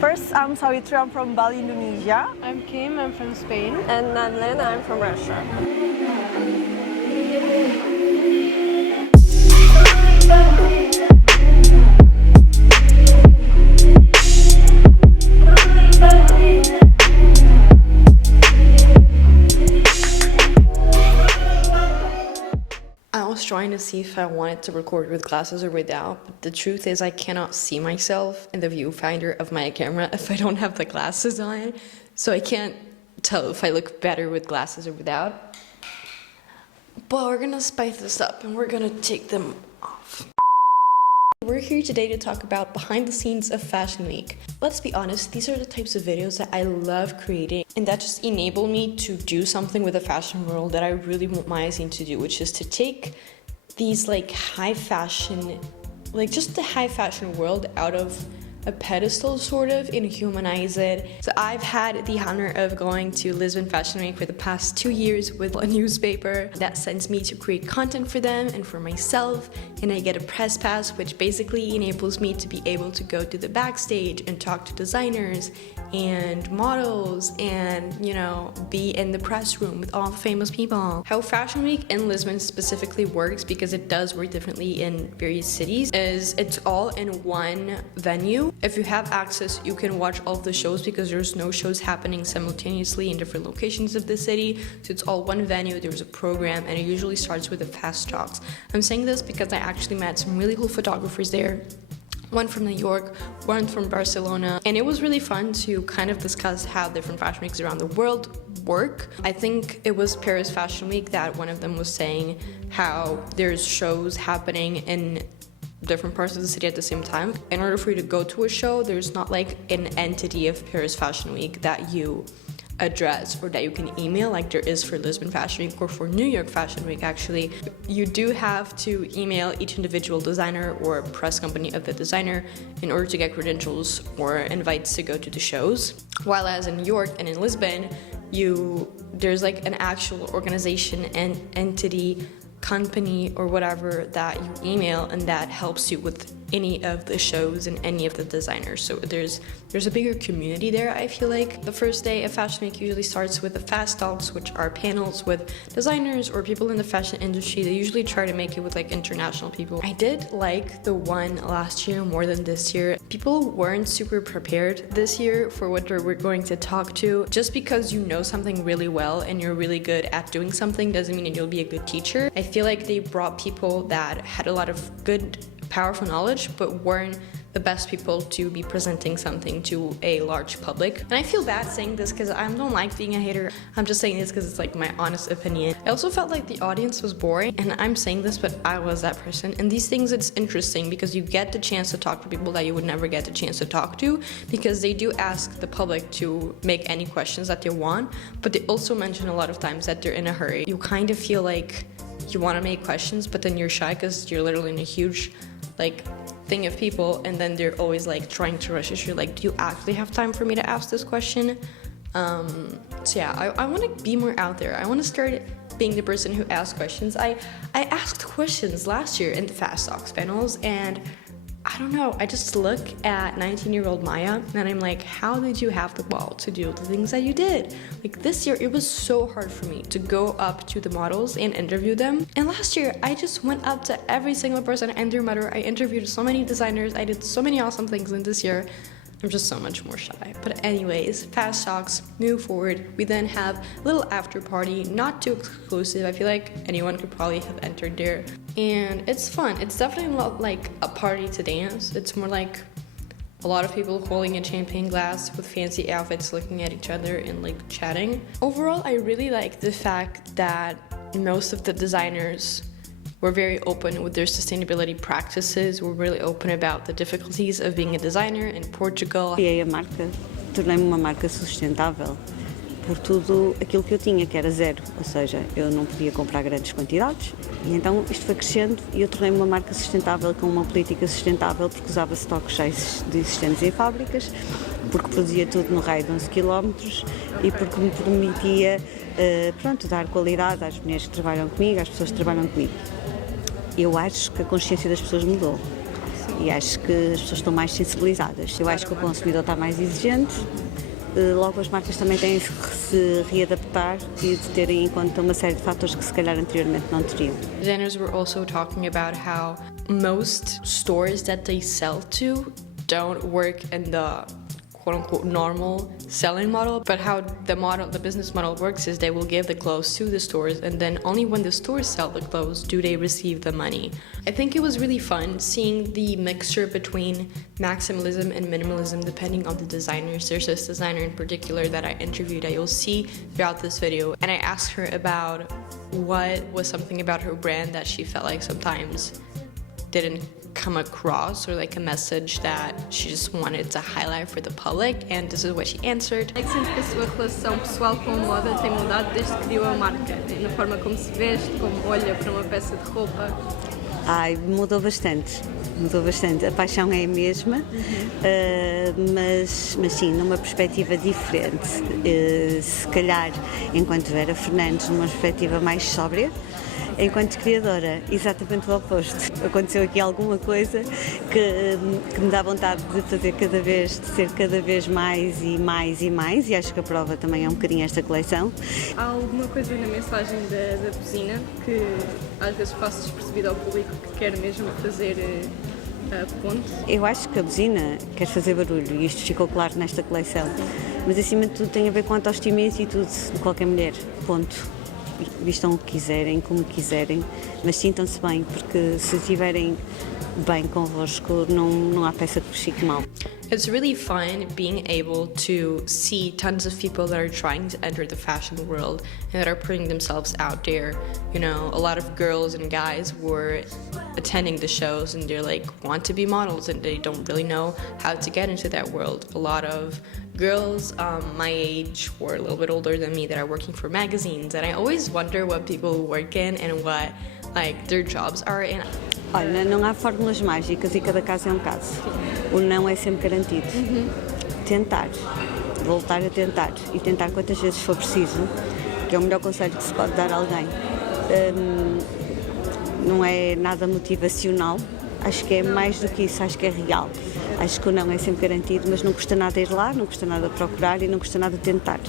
First, I'm Savitri, I'm from Bali, Indonesia. I'm Kim, I'm from Spain. And I'm Lena, I'm from Russia. I was trying to see if I wanted to record with glasses or without, but the truth is I cannot see myself in the viewfinder of my camera if I don't have the glasses on, so I can't tell if I look better with glasses or without. But we're gonna spice this up and we're gonna take them off. We're here today to talk about behind the scenes of Fashion Week. Let's be honest, these are the types of videos that I love creating and that just enable me to do something with the fashion world that I really want my scene to do, which is to take these like high fashion, like just the high fashion world out of a pedestal sort of and humanize it. So I've had the honor of going to Lisbon Fashion Week for the past 2 years with a newspaper that sends me to create content for them and for myself, and I get a press pass which basically enables me to be able to go to the backstage and talk to designers and models and, you know, be in the press room with all the famous people. How Fashion Week in Lisbon specifically works, because it does work differently in various cities, is it's all in one venue. If you have access, you can watch all of the shows because there's no shows happening simultaneously in different locations of the city. So it's all one venue, there's a program, and it usually starts with the fast talks. I'm saying this because I actually met some really cool photographers there. One from New York, one from Barcelona, and it was really fun to kind of discuss how different fashion weeks around the world work. I think it was Paris Fashion Week that one of them was saying how there's shows happening in different parts of the city at the same time. In order for you to go to a show, there's not like an entity of Paris Fashion Week that you address or that you can email like there is for Lisbon Fashion Week or for New York Fashion Week. Actually, you do have to email each individual designer or press company of the designer in order to get credentials or invites to go to the shows. While as in New York and in Lisbon, there's like an actual organization and entity, company or whatever that you email, and that helps you with any of the shows and any of the designers. So there's a bigger community there, I feel like. The first day of Fashion Week usually starts with the fast talks, which are panels with designers or people in the fashion industry. They usually try to make it with like international people. I did like the one last year more than this year. People weren't super prepared this year for what we're going to talk to. Just because you know something really well and you're really good at doing something doesn't mean that you'll be a good teacher. I feel like they brought people that had a lot of good, powerful knowledge, but weren't the best people to be presenting something to a large public. And I feel bad saying this because I don't like being a hater. I'm just saying this because it's like my honest opinion. I also felt like the audience was boring, and I'm saying this, but I was that person. And these things, it's interesting because you get the chance to talk to people that you would never get the chance to talk to, because they do ask the public to make any questions that they want, but they also mention a lot of times that they're in a hurry. You kind of feel like you want to make questions, but then you're shy because you're literally in a huge like thing of people, and then they're always like trying to rush you. You're like, do you actually have time for me to ask this question? So yeah, I want to be more out there. I want to start being the person who asks questions. I asked questions last year in the Fast Talks panels, and I don't know, I just look at 19-year-old Maya and I'm like, how did you have the ball to do the things that you did? Like this year, it was so hard for me to go up to the models and interview them. And last year, I just went up to every single person and their mother. I interviewed so many designers. I did so many awesome things. And this year, I'm just so much more shy. But anyways, Fast Talks, move forward. We then have a little after party, not too exclusive. I feel like anyone could probably have entered there. And it's fun. It's definitely not like a party to dance. It's more like a lot of people holding a champagne glass with fancy outfits, looking at each other and like chatting. Overall, I really like the fact that most of the designers were very open with their sustainability practices. We're really open about the difficulties of being a designer in Portugal. Criei a marca, tornei-me uma marca sustentável por tudo aquilo que eu tinha, que era zero, ou seja, eu não podia comprar grandes quantidades, e então isto foi crescendo e eu tornei-me uma marca sustentável com uma política sustentável, porque usava estoques já existentes em fábricas, porque produzia tudo no raio de 11 km e porque me permitia dar qualidade às mulheres que trabalham comigo, às pessoas que trabalham comigo. Eu acho que a consciência das pessoas mudou e acho que as pessoas estão mais sensibilizadas. Eu acho que o consumidor está mais exigente, logo as marcas também têm que se readaptar e de terem em conta uma série de fatores que se calhar anteriormente não teriam. Designers were also talking about how most stores that they sell to don't work in the quote-unquote normal selling model, but how the business model works is they will give the clothes to the stores, and then only when the stores sell the clothes do they receive the money. I think it was really fun seeing the mixture between maximalism and minimalism depending on the designers. There's this designer in particular that I interviewed that you'll see throughout this video, and I asked her about what was something about her brand that she felt like sometimes didn't come across, or like a message that she just wanted to highlight for the public, and this is what she answered. É que sinto que a sua relação pessoal com a moda tem mudado desde que criou a marca, na forma como se veste, como olha para uma peça de roupa. Ai, mudou bastante. A paixão é a mesma, mas sim, numa perspectiva diferente. Se calhar, enquanto Vera Fernandes, numa perspectiva mais sóbria, enquanto criadora, exatamente o oposto. Aconteceu aqui alguma coisa que me dá vontade de fazer de ser cada vez mais, e acho que a prova também é um bocadinho esta coleção. Há alguma coisa na mensagem da buzina que às vezes passa despercebida ao público que quer mesmo fazer ponto? Eu acho que a buzina quer fazer barulho e isto ficou claro nesta coleção, mas acima de tudo tem a ver com a autoestima e atitude de qualquer mulher, ponto. Vistam o que quiserem, como quiserem, mas sintam-se bem, porque se estiverem bem convosco, não há peça que vos fique mal. It's really fun being able to see tons of people that are trying to enter the fashion world and that are putting themselves out there. You know, a lot of girls and guys were attending the shows and they're like, want to be models and they don't really know how to get into that world. A lot of girls my age or a little bit older than me that are working for magazines, and I always wonder what people work in and what like their jobs are in. Olha, não há fórmulas mágicas e cada caso é um caso. O não é sempre garantido. Tentar, voltar a tentar e tentar quantas vezes for preciso, que é o melhor conselho que se pode dar a alguém. Não é nada motivacional, acho que é mais do que isso, acho que é real. Acho que o não é sempre garantido, mas não custa nada ir lá, não custa nada procurar e não custa nada tentar.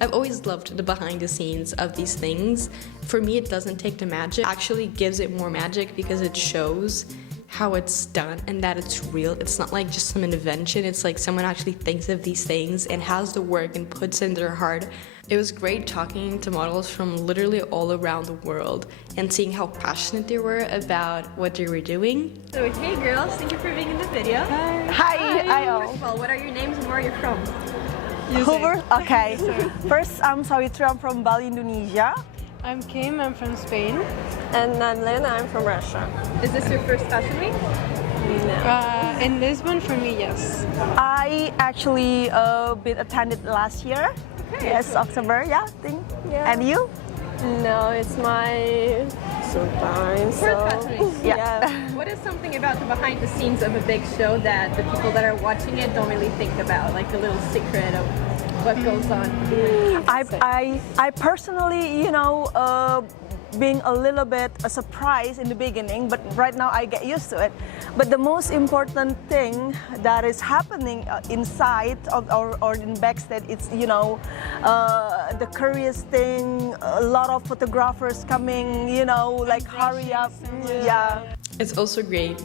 I've always loved the behind the scenes of these things. For me, it doesn't take the magic. It actually gives it more magic because it shows how it's done and that it's real. It's not like just some invention. It's like someone actually thinks of these things and has the work and puts in their heart. It was great talking to models from literally all around the world and seeing how passionate they were about what they were doing. So, hey girls, thank you for being in the video. Hi, First of all, what are your names and where are you from? Hoover? Okay. First, I'm Savitri, I'm from Bali, Indonesia. I'm Kim, I'm from Spain. And I'm Lena, I'm from Russia. Is this your first fashion week? No. In Lisbon, for me, yes. I actually been attended last year. Okay. Yes, October, yeah, I think. Yeah. And you? No, it's my time. First fashion week. Yeah. What is something about the behind the scenes of a big show that the people that are watching it don't really think about, like the little secret of what goes on? I personally, being a little bit a surprise in the beginning, but right now I get used to it. But the most important thing that is happening inside or in backstage, it's the curious thing. A lot of photographers coming, like hurry up, yeah. It's also great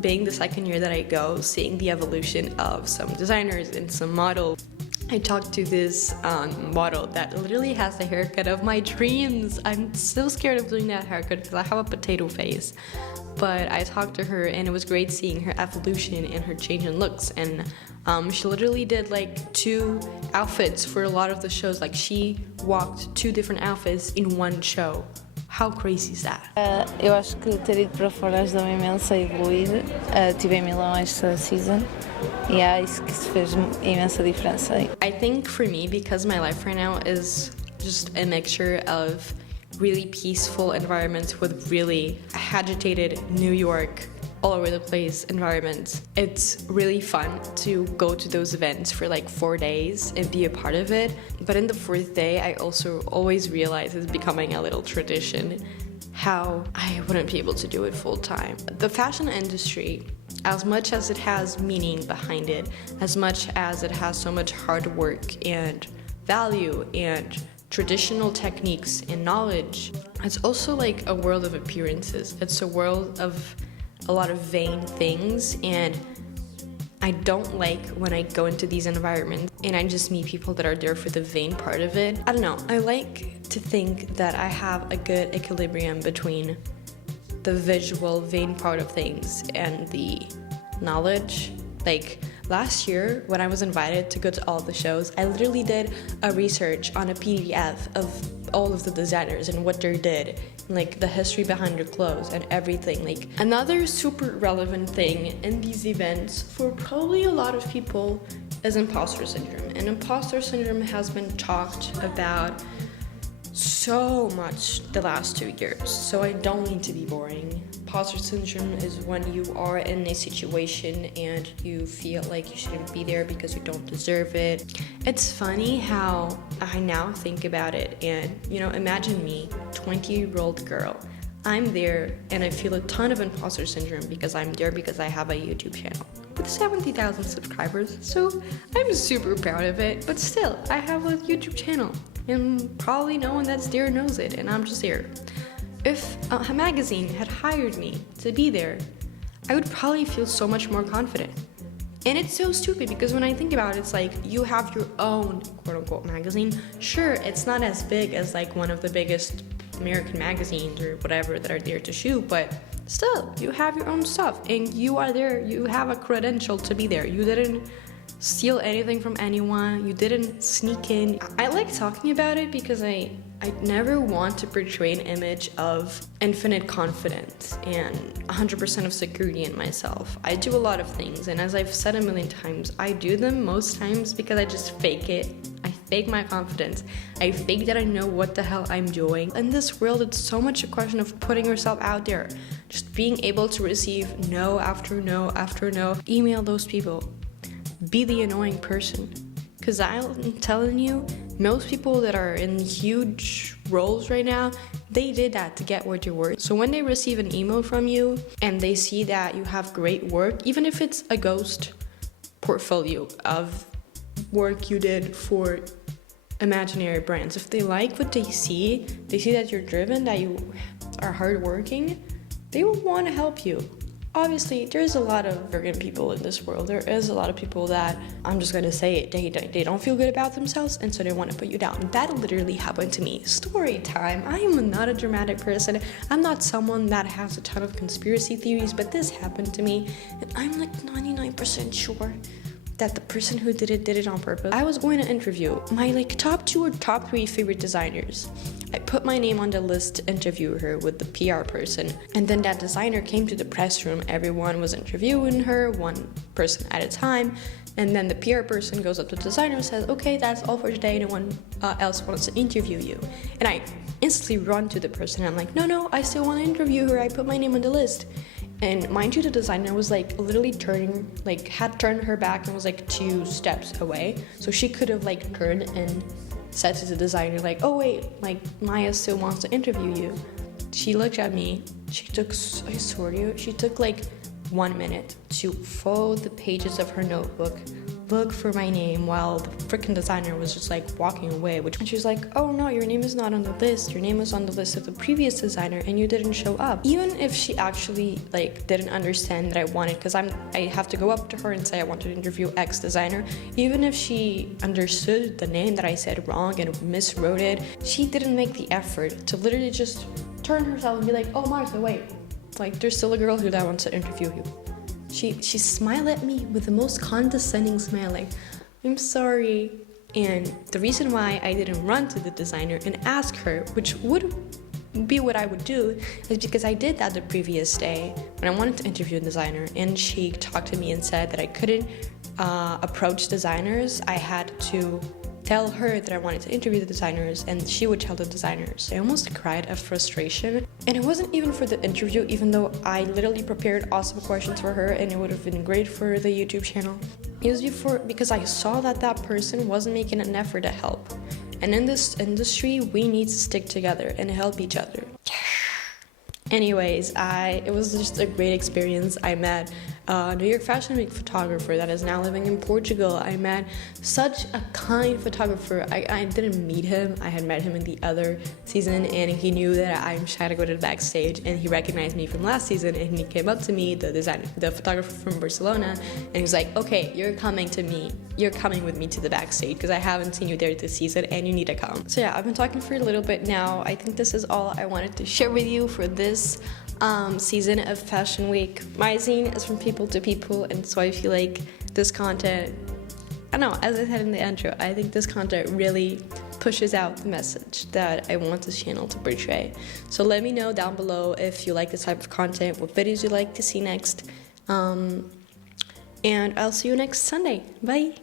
being the second year that I go, seeing the evolution of some designers and some models. I talked to this model that literally has the haircut of my dreams. I'm so scared of doing that haircut because I have a potato face. But I talked to her and it was great seeing her evolution and her change in looks. And she literally did like 2 outfits for a lot of the shows. Like she walked 2 different outfits in one show. How crazy is that? Eu acho que ter ido para fora ajudou-me imenso a evoluir. Estive em Milão esta season e é isso que se fez imensa diferença. I think for me, because my life right now is just a mixture of really peaceful environments with really agitated New York, all over the place environments. It's really fun to go to those events for like 4 days and be a part of it. But in the 4th day, I also always realize it's becoming a little tradition how I wouldn't be able to do it full time. The fashion industry, as much as it has meaning behind it, as much as it has so much hard work and value and traditional techniques and knowledge, it's also like a world of appearances. It's a world of a lot of vain things, and I don't like when I go into these environments and I just meet people that are there for the vain part of it. I don't know, I like to think that I have a good equilibrium between the visual vain part of things and the knowledge. Like last year when I was invited to go to all the shows, I literally did a research on a PDF of all of the designers and what they did, like the history behind their clothes and everything. Like another super relevant thing in these events for probably a lot of people is imposter syndrome. And imposter syndrome has been talked about so much the last 2 years, so I don't mean to be boring. Imposter syndrome is when you are in a situation and you feel like you shouldn't be there because you don't deserve it. It's funny how I now think about it, and imagine me, 20-year-old girl. I'm there and I feel a ton of imposter syndrome because I'm there because I have a YouTube channel with 70,000 subscribers, so I'm super proud of it, but still, I have a YouTube channel. And probably no one that's there knows it, and I'm just there. If a magazine had hired me to be there, I would probably feel so much more confident. And it's so stupid because when I think about it, it's like you have your own quote-unquote magazine. Sure, it's not as big as like one of the biggest American magazines or whatever that are there to shoot, but still, you have your own stuff and you are there, you have a credential to be there. You didn't steal anything from anyone, you didn't sneak in. I like talking about it because I never want to portray an image of infinite confidence and 100% of security in myself. I do a lot of things, and as I've said a million times, I do them most times because I just fake it. I fake my confidence. I fake that I know what the hell I'm doing. In this world, it's so much a question of putting yourself out there. Just being able to receive no after no after no. Email those people. Be the annoying person. Because I'm telling you, most people that are in huge roles right now, they did that to get where they were. So when they receive an email from you and they see that you have great work, even if it's a ghost portfolio of work you did for imaginary brands, if they like what they see that you're driven, that you are hardworking, they will want to help you. Obviously, there's a lot of arrogant people in this world. There is a lot of people that, I'm just gonna say it, they don't feel good about themselves, and so they want to put you down. That literally happened to me. Story time. I am not a dramatic person. I'm not someone that has a ton of conspiracy theories, but this happened to me, and I'm like 99% sure that the person who did it on purpose. I was going to interview my top 2 or top 3 favorite designers. I put my name on the list to interview her with the PR person, and then that designer came to the press room. Everyone was interviewing her, one person at a time, and then the PR person goes up to the designer and says, okay, that's all for today, no one else wants to interview you. And I instantly run to the person, I'm like, no, I still want to interview her, I put my name on the list. And mind you, the designer was literally had turned her back and was 2 steps away. So she could have turned and said to the designer oh wait, Maya still wants to interview you. She looked at me, she took 1 minute to fold the pages of her notebook, look for my name, while the freaking designer was just walking away. And she was like, oh no, your name is not on the list, your name is on the list of the previous designer and you didn't show up. Even if she actually didn't understand that I wanted, because I have to go up to her and say I want to interview X designer, even if she understood the name that I said wrong and miswrote it, she didn't make the effort to literally just turn herself and be like, oh Martha, wait, there's still a girl here that wants to interview you. She smiled at me with the most condescending smile, I'm sorry. And the reason why I didn't run to the designer and ask her, which would be what I would do, is because I did that the previous day when I wanted to interview a designer, and she talked to me and said that I couldn't approach designers. I had to tell her that I wanted to interview the designers, and she would tell the designers. I almost cried of frustration, and it wasn't even for the interview, even though I literally prepared awesome questions for her and it would have been great for the YouTube channel. It was because I saw that person wasn't making an effort to help. And in this industry, we need to stick together and help each other. Anyways, it was just a great experience. I met a New York Fashion Week photographer that is now living in Portugal. I met such a kind photographer. I didn't meet him. I had met him in the other season, and he knew that I'm shy to go to the backstage, and he recognized me from last season, and he came up to me, the photographer from Barcelona, and he was like, okay, you're coming with me to the backstage because I haven't seen you there this season and you need to come. So yeah, I've been talking for a little bit now. I think this is all I wanted to share with you for this season of Fashion Week. My zine is from people to people, and so I feel like this content, I don't know, as I said in the intro, I think this content really pushes out the message that I want this channel to portray. So let me know down below if you like this type of content, what videos you'd like to see next, and I'll see you next Sunday. Bye!